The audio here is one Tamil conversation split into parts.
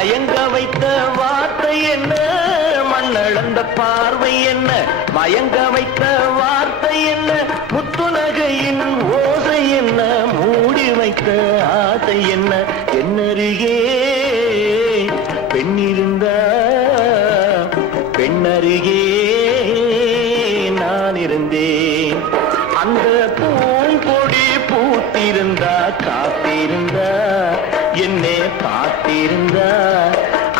மயங்க வைத்த வார்த்தை என்ன, மண்ணளந்த பார்வை என்ன, மயங்க வைத்த வார்த்தை என்ன, முத்துநகையின் ஓசை என்ன, மூடி வைத்த ஆசை என்ன. என்னருகே பெண்ணிருந்தா, பெண்ணருகே நான் இருந்தேன். அந்த பூங்கொடி பூத்திருந்தா, காத்திருந்தா, என்னை பார்த்திருந்தா,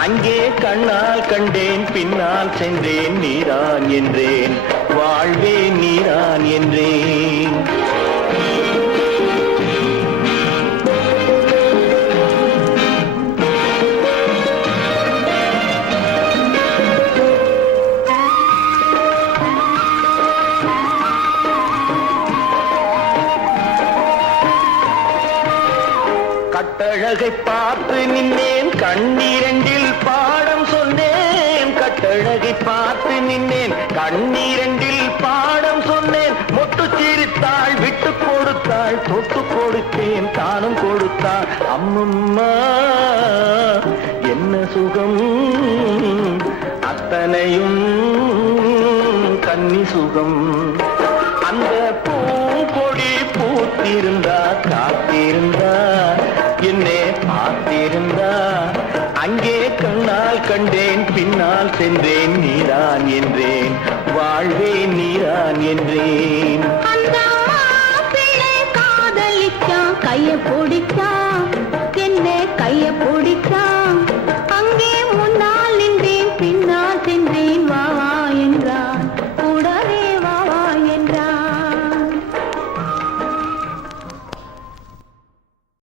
அங்கே கண்ணால் கண்டேன், பின்னால் சென்றேன், நீரான் என்றேன், வாழ்வே நீரான் என்றேன். கட்டழகை பார்த்து நின்னேன், கண்ணீரண்டில் பாடம் சொன்னேன். கட்டழகை பார்த்து நின்னேன், கண்ணீரண்டில் பாடம் சொன்னேன். மொட்டு சிரித்தாள், விட்டு கொடுத்தாள், தொட்டு கொடுத்தேன், தானும் கொடுத்தாள். அம்மம்மா என்ன சுகம், அத்தனையும் கன்னி சுகம். அந்த பூங்கொடி பூத்திருந்தா, காத்திருந்தா, என்னை பார்த்திருந்தா, அங்கே கண்ணால் கண்டேன், பின்னால் சென்றேன், நீரான் என்றேன், வாழ்வே நீரான் என்றேன். அந்த பிள்ளை காதலிச்சா, கைய பிடிக்க